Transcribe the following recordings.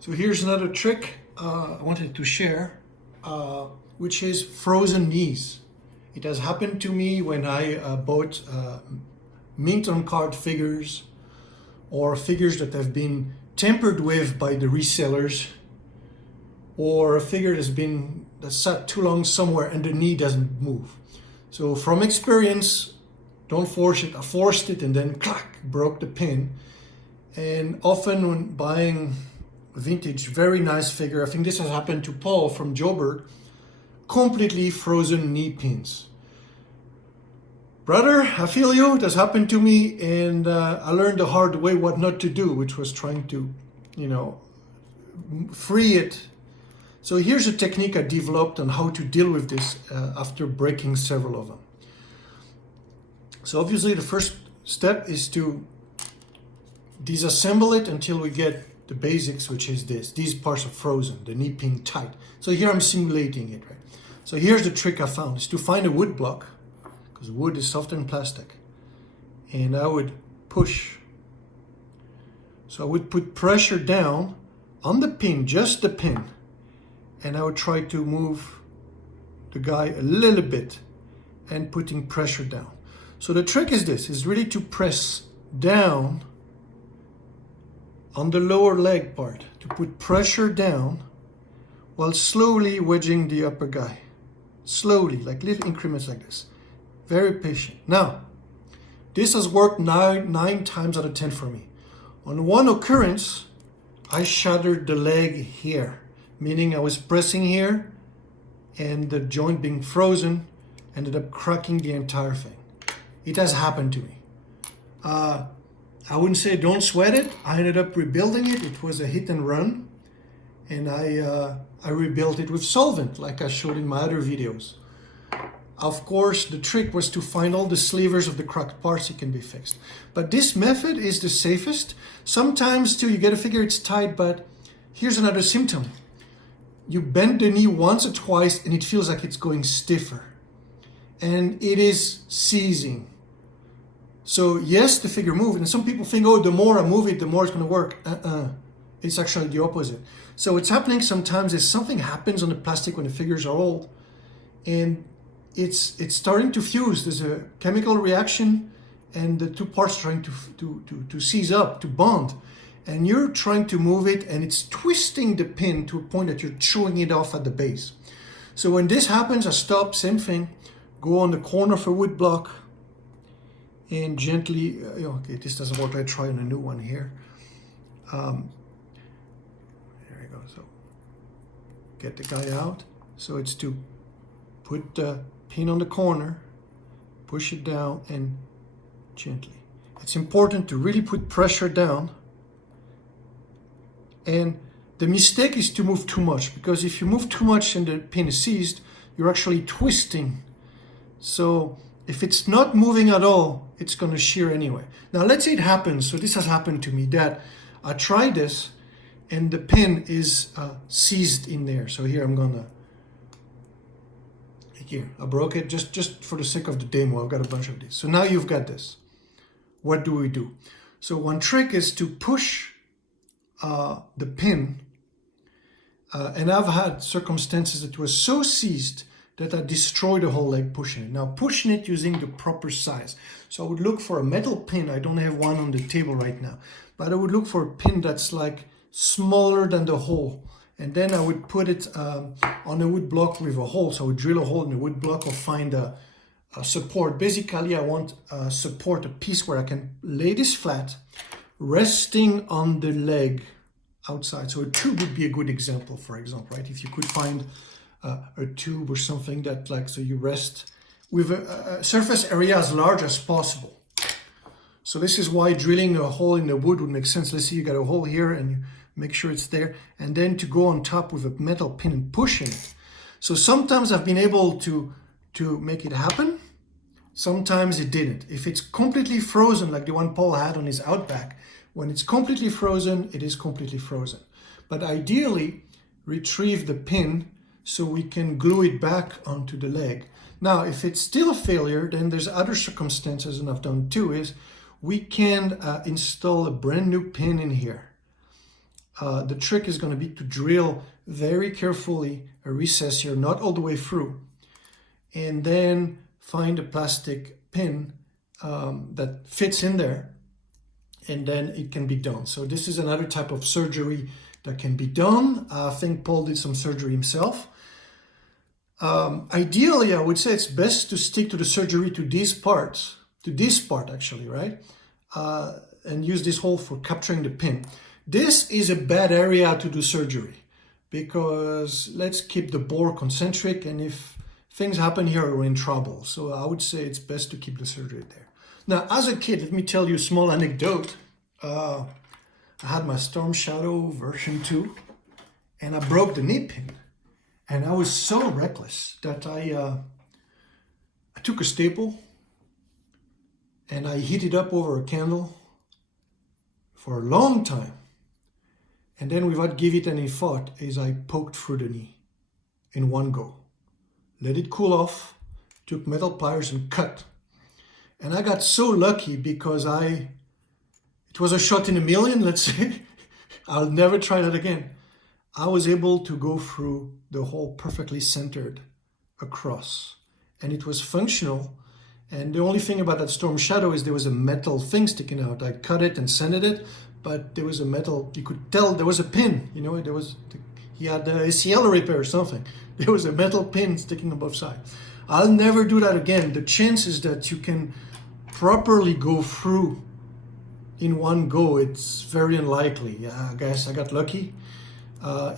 So here's another trick I wanted to share, which is frozen knees. It has happened to me when I bought mint on card figures or figures that have been tampered with by the resellers, or a figure that's sat too long somewhere and the knee doesn't move. So from experience, don't force it. I forced it and then clack, broke the pin. And often when buying vintage, very nice figure, I think this has happened to Paul from Joburg, completely frozen knee pins. Brother, I feel you, it has happened to me, and I learned the hard way what not to do, which was trying to, free it. So here's a technique I developed on how to deal with this after breaking several of them. So obviously the first step is to disassemble it until we get the basics, which is this. These parts are frozen, the knee pin tight. So here I'm simulating it, right? So here's the trick I found, is to find a wood block, because wood is softer than plastic. And I would push. So I would put pressure down on the pin, just the pin. And I would try to move the guy a little bit and putting pressure down. So the trick is this, is really to press down on the lower leg part, to put pressure down while slowly wedging the upper guy. Slowly, like little increments like this. Very patient. Now, this has worked nine times out of 10 for me. On one occurrence, I shattered the leg here, meaning I was pressing here and the joint being frozen ended up cracking the entire thing. It has happened to me. I wouldn't say don't sweat it. I ended up rebuilding it. It was a hit and run. And I rebuilt it with solvent, like I showed in my other videos. Of course, the trick was to find all the slivers of the cracked parts that can be fixed. But this method is the safest. Sometimes too, you get to figure it's tight, but here's another symptom. You bend the knee once or twice and it feels like it's going stiffer. And it is seizing. So yes, the figure moved, and some people think, oh, the more I move it, the more it's going to work. It's actually the opposite. So what's happening sometimes is something happens on the plastic when the figures are old, and it's starting to fuse. There's a chemical reaction, and the two parts are trying to seize up, to bond. And you're trying to move it, and it's twisting the pin to a point that you're chewing it off at the base. So when this happens, I stop, same thing, go on the corner of a wood block, and gently, okay, this doesn't work, I try on a new one here. There we go, so get the guy out. So it's to put the pin on the corner, push it down, and gently. It's important to really put pressure down. And the mistake is to move too much, because if you move too much and the pin is seized, you're actually twisting. So if it's not moving at all, it's going to shear anyway. Now let's say it happens, so this has happened to me, that I tried this and the pin is seized in there. So here I'm gonna, here, I broke it just for the sake of the demo. I've got a bunch of these. So now you've got this. What do we do? So one trick is to push the pin, and I've had circumstances that was so seized that I destroyed the whole leg pushing it. Now pushing it using the proper size. So I would look for a metal pin. I don't have one on the table right now, but I would look for a pin that's like smaller than the hole. And then I would put it on a wood block with a hole. So I would drill a hole in the wood block or find a support. Basically, I want support, a piece where I can lay this flat, resting on the leg outside. So a tube would be a good example, for example, right? If you could find a tube or something that, like, so you rest with a surface area as large as possible. So this is why drilling a hole in the wood would make sense. Let's say you got a hole here and you make sure it's there, and then to go on top with a metal pin and pushing it. So sometimes I've been able to make it happen. Sometimes it didn't. If it's completely frozen, like the one Paul had on his Outback, when it's completely frozen, it is completely frozen. But ideally, retrieve the pin so we can glue it back onto the leg. Now, if it's still a failure, then there's other circumstances, and I've done too, is we can install a brand new pin in here. the trick is going to be to drill very carefully a recess here, not all the way through, and then find a plastic pin that fits in there, and then it can be done. So this is another type of surgery that can be done. I think Paul did some surgery himself. Ideally, I would say it's best to stick to the surgery to these parts, to this part actually, right? And use this hole for capturing the pin. This is a bad area to do surgery because let's keep the bore concentric, and if things happen here, we're in trouble. So I would say it's best to keep the surgery there. Now, as a kid, let me tell you a small anecdote. I had my Storm Shadow version 2, and I broke the knee pin. And I was so reckless that I took a staple and I heated up over a candle for a long time. And then without giving it any thought, as I poked through the knee in one go. Let it cool off, took metal pliers and cut. And I got so lucky because it was a shot in a million, let's say. I'll never try that again. I was able to go through the hole perfectly centered across, and it was functional. And the only thing about that Storm Shadow is there was a metal thing sticking out. I cut it and sanded it, but there was a metal, you could tell there was a pin, you know, he had a ACL repair or something. There was a metal pin sticking on both sides. I'll never do that again. The chances that you can properly go through in one go, it's very unlikely. Yeah, I guess I got lucky.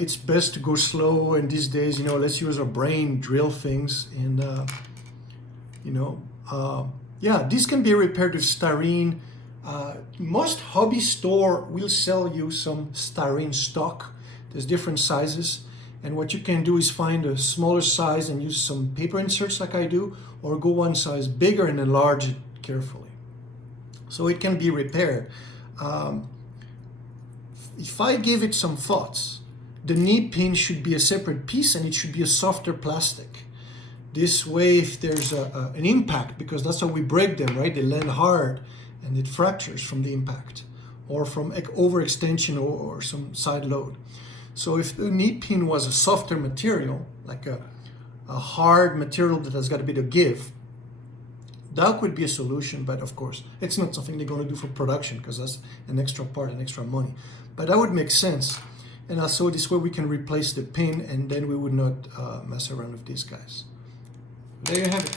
It's best to go slow, and these days, you know, let's use our brain, drill things, and yeah, this can be repaired with styrene. Most hobby store will sell you some styrene stock. There's different sizes, and what you can do is find a smaller size and use some paper inserts like I do, or go one size bigger and enlarge it carefully. So it can be repaired. If I give it some thoughts, the knee pin should be a separate piece, and it should be a softer plastic. This way, if there's an impact, because that's how we break them, right? They land hard and it fractures from the impact or from overextension or some side load. So if the knee pin was a softer material, like a hard material that has got a bit of give, that could be a solution. But of course, it's not something they're going to do for production because that's an extra part and extra money. But that would make sense. And also this way we can replace the pin, and then we would not mess around with these guys. There you have it.